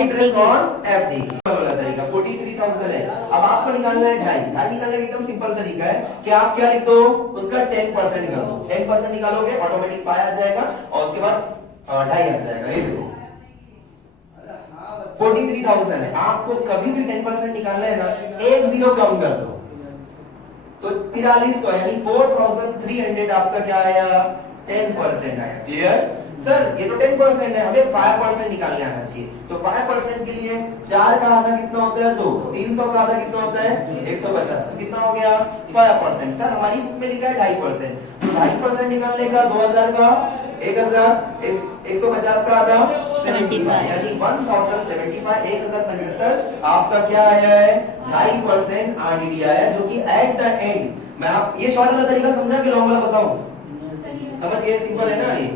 इंटरेस्ट ऑन एफडी की। वाला तरीका 43,000 है। अब आपको निकालना है ढाई निकालने का एकदम सिंपल तरीका है कि आप क्या लिख दो? उसका 10% निकाल दो। 10% निकालोगे ऑटोमेटिक 5 आ जाएगा, और उसके बाद ढाई आ जाएगा। ये देखो 43,000 है। आपको कभी भी 10% निकालना है ना, एक जीरो कम कर दो तो 4300 यानी 4,300 आपका क्या आया? 10% आया। क्लियर? सर ये तो 10% है, हमें 5% निकालने आना चाहिए। तो 5% के लिए 4 का आधा कितना होता है? 2। 300 का आधा कितना होता है? 150। कितना हो गया? 5%। सर हमारी बुक में लिखा है 2.5%, तो 2.5% निकालने का 2000 का 1000, 150 का आधा 75, यानी 1075, 1075 आपका क्या आया है? 2.5% आरडीडी आया, जो कि एट द एंड मैं आप ये शॉर्ट वाला तरीका समझा कि लॉन्ग वाला बताऊं? समझ गए? सिंपल है ना? ये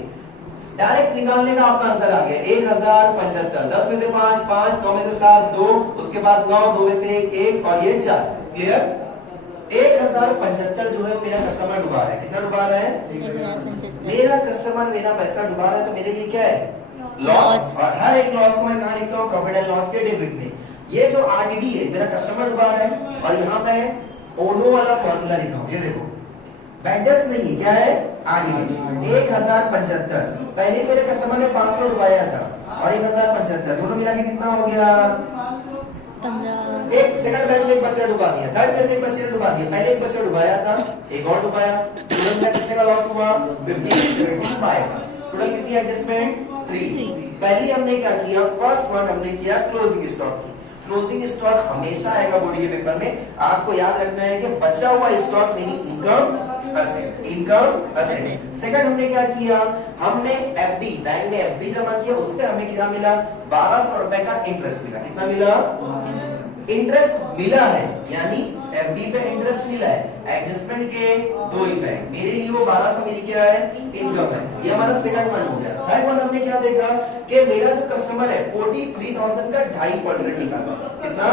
डायरेक्ट निकालने का आपका आंसर आ गया 1075। 10 में से 5 5, 9 में से 7 2, उसके बाद 9, 2 में से 1 1 और ये 4। क्लियर? 1075 जो है मेरा कस्टमर डुबा रहा है। कितना डुबा रहा है? 1075। मेरा कस्टमर मेरा पैसा डुबा रहा है, तो मेरे लिए क्या है? लॉस। और हर एक लॉस को मैं कहां लिखता हूं? प्रॉफिट एंड लॉस के डेबिट में। ये जो आरडीडी है मेरा कस्टमर डुबा रहा है, और यहां पे ओनो वाला फॉर्मूला लिखा हूं। ये देखो वेंडर्स नहीं है, क्या है? आरडीडी। 1075 पहले मेरे कस्टमर ने 500 डुबाया था, और 1075 दोनों मिला के कितना हो गया? 15। एक सेकंड बैच में एक बच्चा डुबा दिया, थर्ड बैच में एक बच्चे ने डुबा दिया। पहले एक बच्चा डुबाया था, एक और डुबाया, टोटल में कितने का लॉस हुआ? 75। टोटल कितनी एडजस्टमेंट? 3। पहले हमने क्या किया? फर्स्ट वन हमने किया क्लोजिंग स्टॉक की। क्लोजिंग स्टॉक हमेशा आएगा बोर्ड के पेपर में, आपको याद रखना है कि बचा हुआ स्टॉक मेरी income asset, income asset. Second हमने क्या किया? हमने एफडी, बैंक में एफडी जमा किया, उस पे हमें कितना मिला? 1200 रुपए का इंटरेस्ट मिला। कितना मिला? इंटरेस्ट मिला है, यानी एफडी पे इंटरेस्ट मिला है। एडजस्टमेंट के दो इफेक्ट, मेरे लिए वो 1200 मेरी क्या है? इनकम है। ये हमारा सेकंड वन हो गया। थर्ड वन हमने क्या देखा कि मेरा जो कस्टमर है 43,000 का 2.5% निकाला। कितना?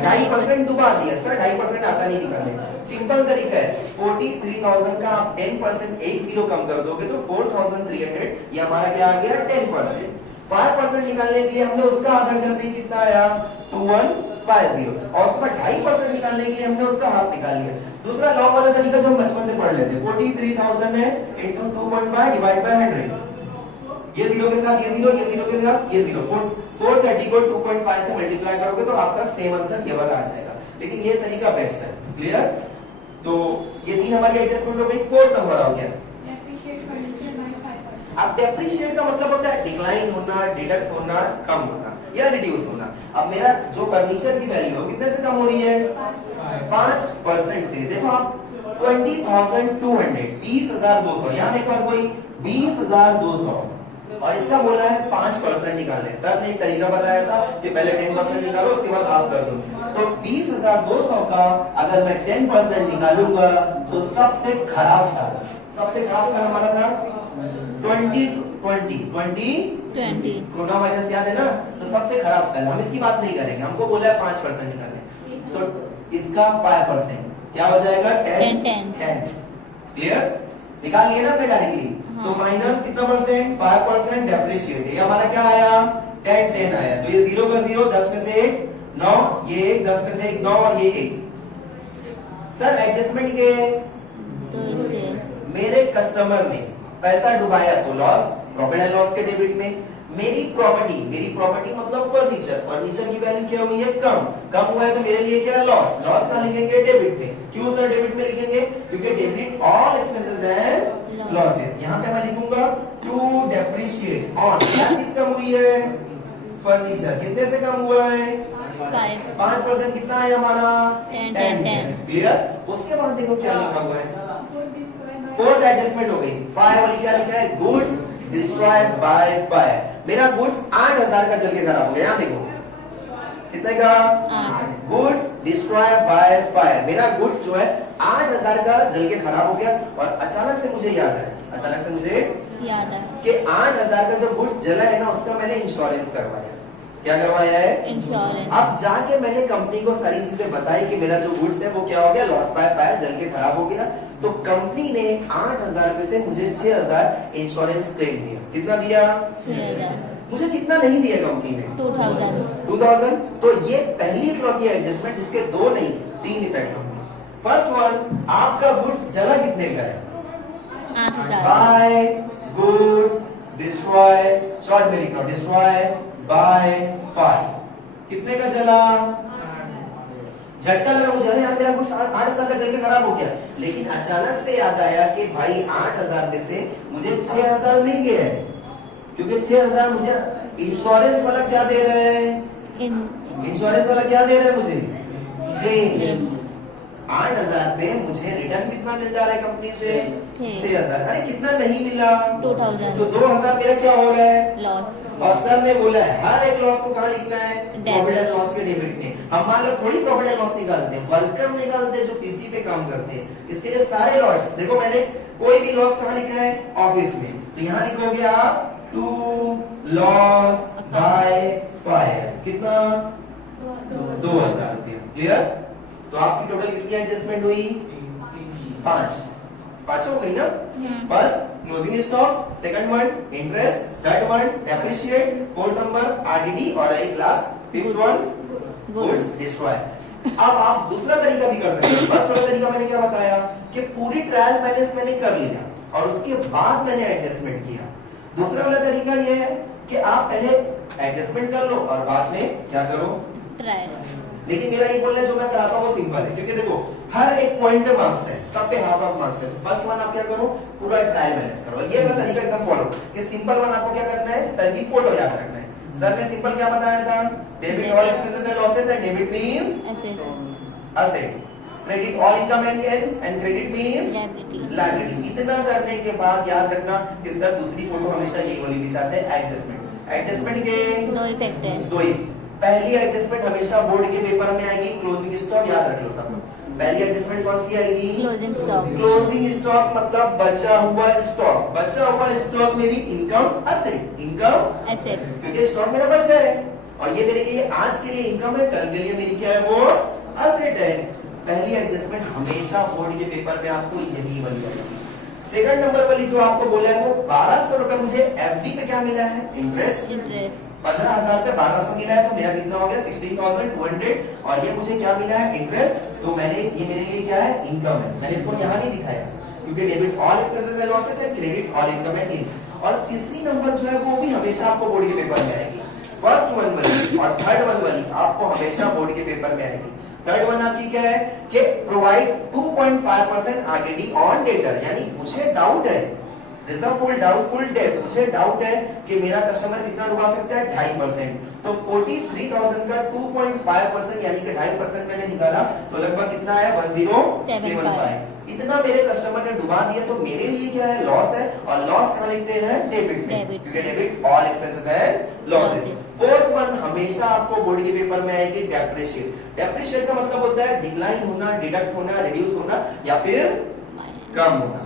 2.5% डुबा दिया। सर 2.5% आता नहीं निकालने, सिंपल तरीका है। 43,000 का आप 10% एक जीरो कम कर दोगे तो 4,300, ये हमारा क्या आ गया? 10%। 5% निकालने के लिए हमने उसका आधा कर दिया, कितना आया? 2150, और उसका 2.5% निकालने के लिए हमने उसका हाफ निकाल लिया। दूसरा लॉन्ग वाला तरीका जो हम बचपन से पढ़ लेते, 43,000 है इनटू 2.5 डिवाइड बाय 100। ये जीरो के साथ ये जीरो, ये जीरो के साथ ये जीरो, 430 को 2.5 से मल्टीप्लाई करोगे तो आपका सेम आंसर ये वाला आ जाएगा। लेकिन ये तरीका बेस्ट है। क्लियर? तो ये तीन हमारी एडजस्टमेंट हो गई। फोर्थ नंबर हो गया अब डेप्रिशिएट का मतलब होता है डिक्लाइन होना, डिडक्ट होना, कम होना या रिड्यूस होना। अब मेरा जो फर्नीचर की वैल्यू है कितने से कम हो रही है? 5% से। देखो आप 20,200, 20,200, यहाँ देखो कोई 20,200, और इसका बोला है 5% निकालने। सर ने एक तरीका बताया था कि पहले 10% निकालो, उसके बाद हाफ कर दो। तो 20,200 का अगर मैं 10% निकालूंगा तो सबसे खराब साल हमारा था 2020 कोरोना वायरस, याद है ना? तो सबसे खराब साल, हम इसकी बात नहीं करेंगे, हमको बोला है 5% निकालने। तो इसका 5% क्या हो जाएगा? 10। क्लियर? निकाल लिए ना आपने डायरेक्टली? तो माइनस कितना परसेंट? 5% डेप्रिशिएट। ये हमारा क्या आया? 10 आया। तो ये 0 का 0, 10 में से 1 9, ये 1, 10 में से 1 9, और ये 1। सर एडजस्टमेंट के मेरे कस्टमर ने पैसा डुबाया तो लॉस, प्रॉफिट एंड लॉस के डेबिट में। मेरी प्रॉपर्टी मतलब फर्नीचर की वैल्यू क्या हुई है, कम हुआ है तो मेरे लिए क्या है, लॉस का लिखेंगे डेबिट में। क्यों सर डेबिट में लिखेंगे, क्योंकि debit all expenses and losses. यहाँ पे मैं लिखूंगा टू डेप्रिशिएट ऑन, क्या चीज कम हुई है, फर्नीचर। कितने से कम हुआ है, 5%। कितना है हमारा, 10। क्लियर। उसके बाद देखो क्या लिखा हुआ है, फोर्थ एडजस्टमेंट हो गई। 5 वाली क्या लिखा है, गुड्स डिस्ट्रॉयड बाय फायर। मेरा गुड्स 8000 का जल के खराब हो गया। यहाँ देखो कितने का, गुड्स डिस्ट्रॉयड बाय फायर। मेरा गुड्स जो है 8000 का जल के खराब हो गया और अचानक से मुझे याद है कि 8000 का जो गुड्स जला है ना, उसका मैंने इंश्योरेंस करवाया। क्या करवाया है, इंश्योरेंस। अब जाके मैंने कंपनी को सारी चीजें बताई कि मेरा जो गुड्स है वो क्या हो गया, लॉस बाय फायर, जल के खराब हो गया। तो कंपनी ने 8000 में से मुझे 6000 इंश्योरेंस क्लेम दिया। कितना दिया, 6000। मुझे कितना नहीं दिया कंपनी ने, 2000। तो ये पहली इकलौती एडजस्टमेंट, इसके 2 नहीं 3 इफेक्ट होंगे। फर्स्ट वन, आपका गुड्स जला कितने का है, 8000। बाय गुड्स डिस्ट्रॉय, शॉर्ट में लिखना डिस्ट्रॉय बाय फायर। कितने का जला, झटका लगा मुझे, अरे यार मेरा गुड्स 8000 का जल के खराब हो गया। लेकिन अचानक से याद आया कि भाई 8000 में से मुझे 6000 मिल गए हैं, क्योंकि 6000 मुझे इंश्योरेंस वाला क्या दे रहे हैं, इंश्योरेंस वाला क्या दे रहे हैं मुझे, क्लेम। 8000 पे मुझे रिटर्न कितना मिल जा रहा है कंपनी से, 6000। अरे कितना नहीं मिला, 2000। तो 2000 मेरा क्या हो रहा है, लॉस। और सर ने बोला है हर एक लॉस को कहाँ लिखना है, प्रॉफिट एंड लॉस के डेबिट में। हम मान लो थोड़ी प्रॉफिट एंड लॉस निकालते हैं, वर्कर निकालते हैं जो पीसी पे काम करते हैं। इसके लिए सारे लॉस देखो, मैंने कोई भी लॉस कहाँ लिखा है, ऑफिस में। तो यहाँ लिखोगे आप टू लॉस बाय फायर, कितना 2000 रुपया। क्लियर। तो आपकी टोटल कितनी एडजस्टमेंट हुई, 5 हो गई ना। First closing stock, second one interest, third one depreciate, fourth number RDD और एक last fifth one goods destroy. अब आप दूसरा तरीका भी कर सकते हैं। फर्स्ट वाला तरीका मैंने क्या बताया कि पूरी ट्रायल बैलेंस मैंने कर लिया और उसके बाद मैंने एडजस्टमेंट किया। दूसरा वाला तरीका ये है कि आप पहले एडजस्टमेंट कर लो और बाद में क्या करो, ट्रायल। लेकिन मेरा ये बोलना जो मैं कराता हूँ वो सिंपल है, क्योंकि देखो हर एक पॉइंट पे मार्क्स है, सब पे हाफ मार्क्स है। तो फर्स्ट वन आप क्या करो, पूरा ट्रायल बैलेंस करो। ये वाला तरीका एकदम फॉलो। कि सिंपल वन आपको क्या करना है, सर की फोटो याद रखना है। सर ने सिंपल क्या बताया था, debit all expenses and losses and debit means asset, credit all income and credit means liability. इतना करने के बाद याद रखना कि सर दूसरी फोटो हमेशा यही वाली दिखाते हैं, एडजस्टमेंट के 2 इफेक्ट है। 2 ही। पहली एडजस्टमेंट हमेशा बोर्ड के पेपर में आएगी, क्लोजिंग स्टॉक। याद रख लो सब। पहली एडजस्टमेंट कौन सी आएगी, क्लोजिंग स्टॉक। क्लोजिंग स्टॉक मतलब बचा हुआ स्टॉक। बचा हुआ स्टॉक मेरी इनकम असेट, इनकम असेट, क्योंकि स्टॉक मेरा बचा है और ये मेरे लिए आज के लिए इनकम है, कल के लिए मेरी क्या है, वो असेट है। पहली एडजस्टमेंट हमेशा बोर्ड के पेपर में आपको यही वाली आएगी। सेकंड नंबर वाली जो आपको बोला है वो 1200 रुपए मुझे एफडी पे क्या मिला है, इंटरेस्ट। 15000 पे 1200 मिला है तो मेरा कितना हो गया 16200 और ये मुझे क्या मिला है, इंटरेस्ट। तो मैंने ये मेरे लिए क्या है, इनकम है। मैंने इसको यहाँ नहीं दिखाया क्योंकि debit all expenses and losses है, credit all income and is. और तीसरी नंबर जो है वो भी हमेशा आपको बोर्ड के पेपर में आएगी। फर्स्ट वन वाली और थर्ड वन वाली आपको हमेशा बोर्ड के पेपर में आएगी। थर्ड वन आपकी क्या है कि प्रोवाइड 2.5% आरडीडी ऑन डेटर। यानी मुझे डाउट है, रिजर्व फुल डाउटफुल डेट, मुझे डाउट है कि मेरा कस्टमर कितना डुबा सकता है, 2.5%। तो 43,000 का 2.5% यानी कि 2.5% मैंने निकाला तो लगभग कितना है, 1075। इतना मेरे कस्टमर ने डुबा दिया तो मेरे लिए क्या है, लॉस है। और लॉस कहाँ लिखते हैं, डेबिट में, क्योंकि डेबिट ऑल एक्सपेंसेस है लॉसेस। फोर्थ वन हमेशा आपको बोर्ड के पेपर में आएगी, डेप्रिशिएट। डेप्रिशिएट का मतलब होता है डिक्लाइन होना, डिडक्ट होना, रिड्यूस होना या फिर कम होना।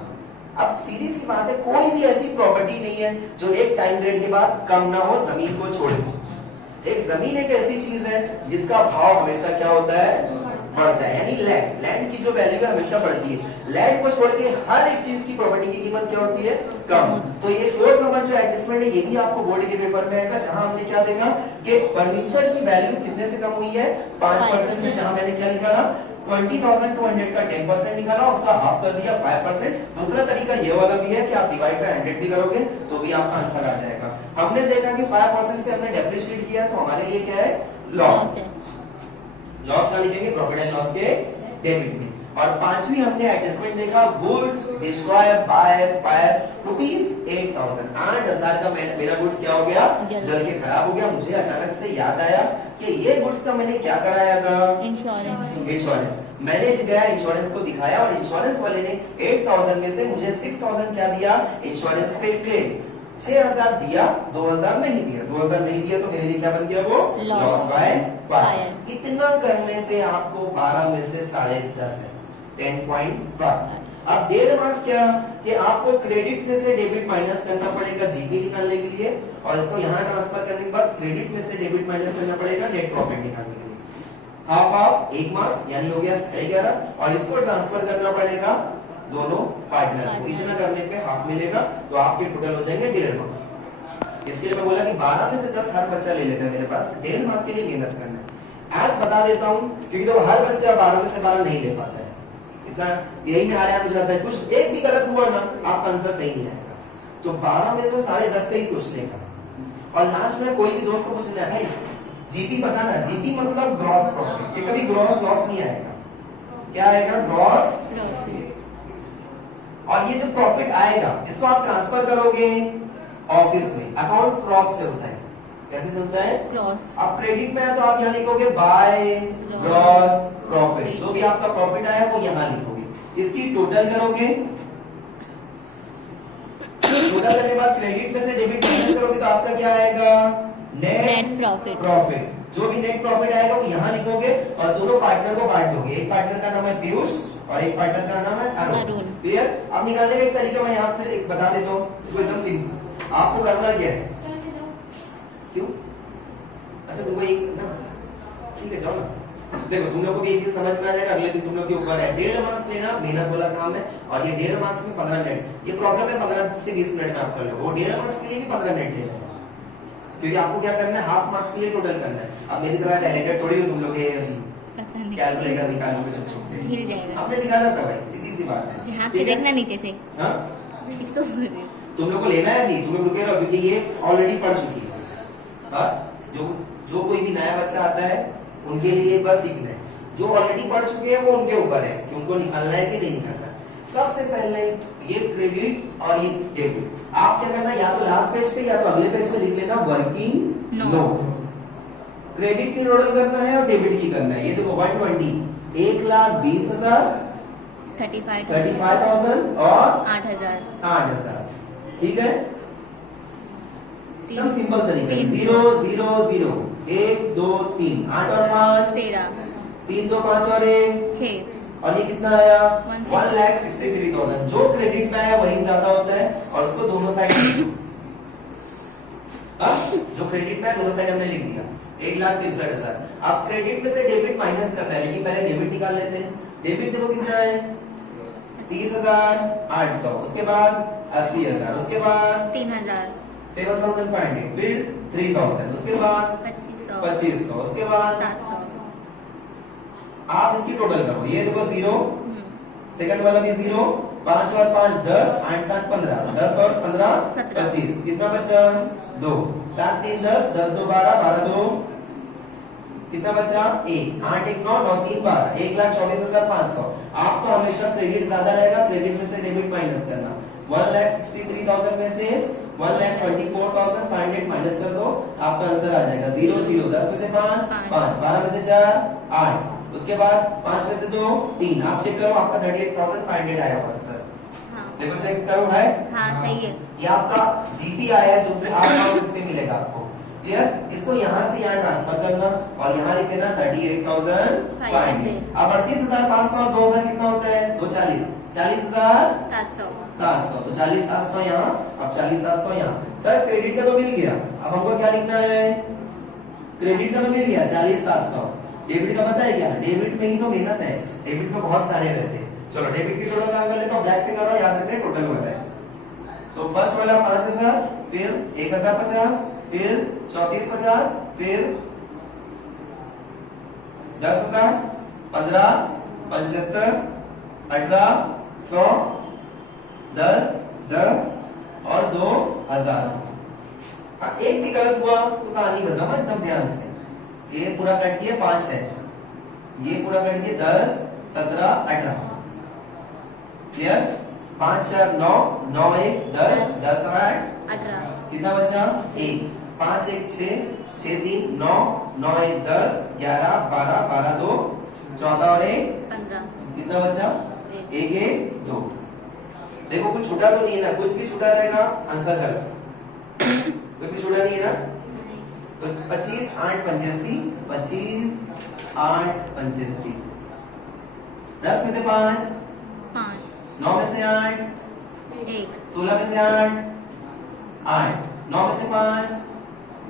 अब सीधी सी बात है, कोई भी ऐसी प्रॉपर्टी नहीं है जो एक टाइम पीरियड के बाद कम ना हो जमीन को छोड़ के। एक जमीन एक ऐसी चीज है जिसका भाव हमेशा क्या होता है, बढ़ता है। यानी लैंड की जो वैल्यू है हमेशा बढ़ती है। लैंड को छोड़ के हर एक चीज की प्रॉपर्टी की कीमत क्या होती है, कम। तो ये फोर्थ नंबर जो एडजस्टमेंट है ये भी आपको बोर्ड के पेपर में आएगा, जहां हमने क्या देखा कि फर्नीचर की वैल्यू कितने से कम हुई है, 5% से। जहां मैंने क्या लिखा, 20,200 का 10% निकाला, उसका हाफ कर दिया 5%। दूसरा तरीका ये वाला भी है कि आप डिवाइड बाय 100 भी करोगे तो भी आपका आंसर आ जाएगा। हमने देखा कि 5% से हमने डेप्रिशिएट किया तो हमारे लिए क्या है, लॉस। लॉस का लिखेंगे प्रॉफिट एंड लॉस के डेबिट में। और पांचवी हमने एडजस्टमेंट देखा, गुड्स डिस्ट्रॉय बाय फायर ₹8,000। 8,000 का मेरा गुड्स क्या हो गया, जल के खराब हो गया। मुझे अचानक से याद आया कि ये गुड्स का मैंने क्या कराया था, इंश्योरेंस। मैंने गया इंश्योरेंस को दिखाया और इंश्योरेंस वाले ने 8,000 में से मुझे 6,000 क्या दिया, इंश्योरेंस पे क्लेम। 6,000 दिया, 2,000 नहीं दिया। 2,000 नहीं दिया तो मेरे लिए क्या बन गया, वो लॉस बाय फायर। इतना करने पे आपको 12 में से 10.5 है, 10.5। अब 1.5 मार्क्स क्या कि आपको क्रेडिट में से डेबिट माइनस करना पड़ेगा जीपी निकालने के लिए, और इसको यहाँ ट्रांसफर करने के बाद क्रेडिट में से डेबिट माइनस करना पड़ेगा नेट प्रॉफिट निकालने के लिए। हाफ हाफ 1 मार्क्स यानी हो गया 11.5, और इसको ट्रांसफर करना पड़ेगा दोनों पार्टनर को। इतना करने पे हाफ मिलेगा तो आपके टोटल हो जाएंगे 1.5 मार्क्स। इसके लिए मैं बोला कि 12 में से 10 हर बच्चा ले लेता है, मेरे पास 1.5 मार्क्स के लिए मेहनत करना है। आज बता देता हूं क्योंकि तो हर बच्चा 12 में से 12 नहीं ले पाता है। इतना यही में आ जाता है, कुछ एक भी गलत हुआ ना आपका आंसर सही नहीं आएगा। तो 12 में से 10.5 का ही सोचने का। और लास्ट में कोई भी दोस्त को पूछना है, भाई जीपी बताना, जीपी मतलब ग्रॉस प्रॉफिट। ये कभी ग्रॉस लॉस नहीं आएगा, क्या आएगा, ग्रॉस प्रॉफिट। और ये जो प्रॉफिट आएगा इसको आप ट्रांसफर करोगे ऑफिस में, अकाउंट क्रॉस चलता है। कैसे चलता है, क्रॉस। अब क्रेडिट में है तो आप यहाँ लिखोगे बाय ग्रॉस प्रॉफिट। जो भी आपका प्रॉफिट आया वो यहाँ लिखोगे, इसकी टोटल करोगे। टोटल करने के बाद क्रेडिट में से डेबिट माइनस करोगे तो आपका क्या आएगा, नेट प्रॉफिट। जो भी नेट प्रॉफिट आएगा वो यहाँ लिखोगे और दोनों पार्टनर को बांट दोगे। एक पार्टनर का नाम है पीयूष और एक पार्टनर का नाम है अरुण। क्लियर। अब निकालने का एक तरीका मैं यहाँ फिर एक बता देता हूँ, एकदम सिंपल। आपको करना क्या है, क्यों, अच्छा तुमको एक ना, ठीक है जाओ ना। देखो तुम लोगों को एक चीज समझ में आ जाएगा, अगले दिन तुम लोग के ऊपर है। 1.5 मार्क्स लेना मेहनत वाला काम है, और ये 1.5 मार्क्स में 15 मिनट। ये प्रॉब्लम है 15 से 20 मिनट में आप कर लो। वो 1.5 मार्क्स के लिए भी 15 मिनट लेना है, क्योंकि आपको क्या करना है, हाफ मार्क्स के लिए टोटल करना है। अब मेरी तरह टैलेंटेड थोड़ी हो तुम लोग, कैलकुलेटर निकालने में चुप चुप के हिल जाएगा। आपने सिखाना था भाई, सीधी सी बात है। हां देखना नीचे से, हां इसको तुम लोग को लेना है नहीं, तुम लोग रुके रहो क्योंकि ये ऑलरेडी पढ़ चुकी है। हां जो कोई भी नया बच्चा आता है उनके लिए एक बार सीखना है, जो ऑलरेडी पढ़ चुके हैं वो उनके ऊपर है कि उनको निकालना है कि नहीं निकालना। सबसे पहले ये क्रेडिट और ये डेबिट आप क्या करना, या तो लास्ट पेज पे या तो अगले पेज पे लिख लेना वर्किंग नोट। क्रेडिट की टोटल करना है और डेबिट की करना है। ये देखो 120, 1,20,000, 35,000 और 8,000। ठीक है, एकदम सिंपल तरीका। 0 0 0 1 2 3 8 और 5 13, 3 2 5 और 1 6, और ये कितना आया 1,63,000। जो क्रेडिट में आया वही ज्यादा होता है, और उसको दोनों साइड जो क्रेडिट में है दोनों साइड हमने लिख दिया 1,63,000। अब क्रेडिट में से डेबिट माइनस करना है, लेकिन पहले डेबिट निकाल लेते हैं। डेबिट देखो कितना है 30,800, उसके बाद 80,000, उसके बाद 3,000, 7,500, फिर 3,000, उसके बाद 2,500, उसके बाद 700। आप इसकी टोटल करो, ये देखो 0, सेकंड वाला भी 0, 5 और 5 10, 8 7 15, 10 और 15 25, कितना बचा 2, 7 3 10, 10 2 12, 12 2 कितना बचा 1, 8 1 9, 9 3 12, 1,24,500। आपको हमेशा क्रेडिट ज्यादा रहेगा, क्रेडिट में से डेबिट माइनस करना। 1,63,000 में से 1,24,500 माइनस कर दो, आपका आंसर आ जाएगा 0 0, 10 में से 5 5, 12 में से 4 8, उसके बाद 5 में से 2 3। आप चेक करो, आपका 38,500 आया होगा आंसर। देखो चेक करो है, हाँ सही है। ये आपका जीपी आया जो कि 8 मार्क्स पे मिलेगा आपको। क्लियर। इसको यहाँ से यहाँ ट्रांसफर करना और यहाँ लिख देना 38,500। अब 38,500 और 2,000 कितना होता है 2 40, 40,700, तो 40,700 यहाँ, अब 40,700 यहाँ। सर क्रेडिट का तो मिल गया, अब हमको क्या लिखना है, क्रेडिट का तो मिल गया 40,700। डेबिट का पता है क्या, डेबिट में ही तो मेहनत है, डेबिट में बहुत सारे रहते हैं। चलो डेबिट की टोटल काम कर लेता हूँ, ब्लैक से कर रहा हूँ, याद रखना टोटल हो रहा है। तो फर्स्ट वाला 5,000, फिर 1,050, फिर 3450, फिर 10,000, 15, 75, 18, 100, 10, 10 और 2000। एक भी गलत हुआ तो कहानी खत्म है, एकदम ध्यान से। ये पूरा कट दिए 5 है, ये पूरा कट दिए 10, 17, 18। क्लियर? 5 4 9, 9 1 10, 10 8 18 कितना बचा? 1। 5 1 6, 6 3 9, 9 1 10, 11 12, 12 2 14 और 1 15 कितना बचा? 1 1 2। देखो कुछ छूटा तो नहीं है ना, कुछ भी छूटा रहेगा आंसर गलत। कुछ भी छूटा नहीं है ना, तो 25 8 85, 25 8 85। 10 में से 5, 5 9 में से 8, 1 16 में से 8, 8 9 में से 5,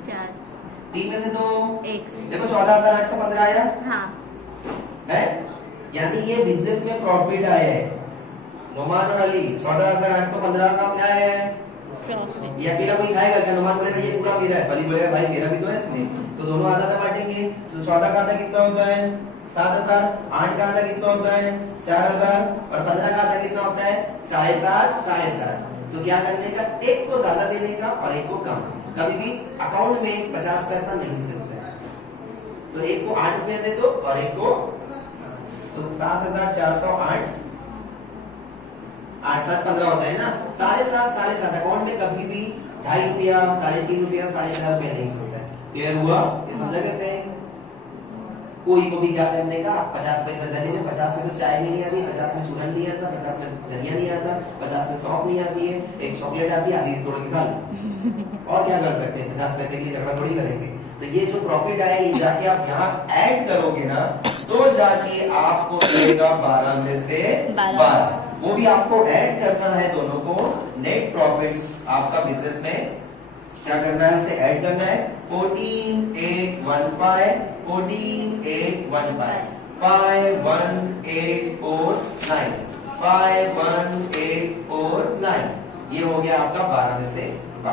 4 3 में से 2। 1 देखो 14,815 आया हाँ है, यानी ये बिजनेस में प्रॉफिट आया है। नुमान वाली 14,815 का क्या है? प्रॉफिट। ये अकेला कोई खाएगा क्या? नुमान बोलेगा ये पूरा मेरा है, बली बोलेगा भाई मेरा भी तो है इसमें, तो दोनों आधा आधा बांटेंगे। तो 14 का आधा कितना होता है? 7,000। 8 का आधा कितना होता है? 4,000। और 15 का आधा कितना होता है? 7.5 7.5। तो क्या करने का? एक को ज्यादा देने का और एक को कम। कभी भी अकाउंट में 50 पैसा नहीं चलता है, तो एक को 8 रुपया दे दो और एक को, तो 7,408 8 7 15 होता है ना। 7.5 7.5 अकाउंट में कभी भी 2.5 रुपया 3.5 रुपया 4.5 रुपया नहीं चलता है। क्लियर हुआ? ये समझा कैसे? कोई को भी क्या करने का? 50 पैसा देने में, 50 में तो चाय नहीं आती, 50 में चूरन नहीं आता, 50 में धनिया नहीं आता, 50 में सौंफ नहीं आती है, एक चॉकलेट आती है, आधी तोड़ के खा लो। और क्या कर सकते हैं? 50 पैसे की झगड़ा थोड़ी करेंगे। तो ये जो प्रॉफिट आया ये जाके आप यहाँ ऐड करोगे ना, तो जाके आपको मिलेगा 12 में से 12। वो भी आपको ऐड करना है दोनों को। नेट प्रॉफिट आपका बिजनेस में क्या करना है? इसे ऐड करना है। 14,815 14,815 51849 51849। ये हो गया आपका 12 में से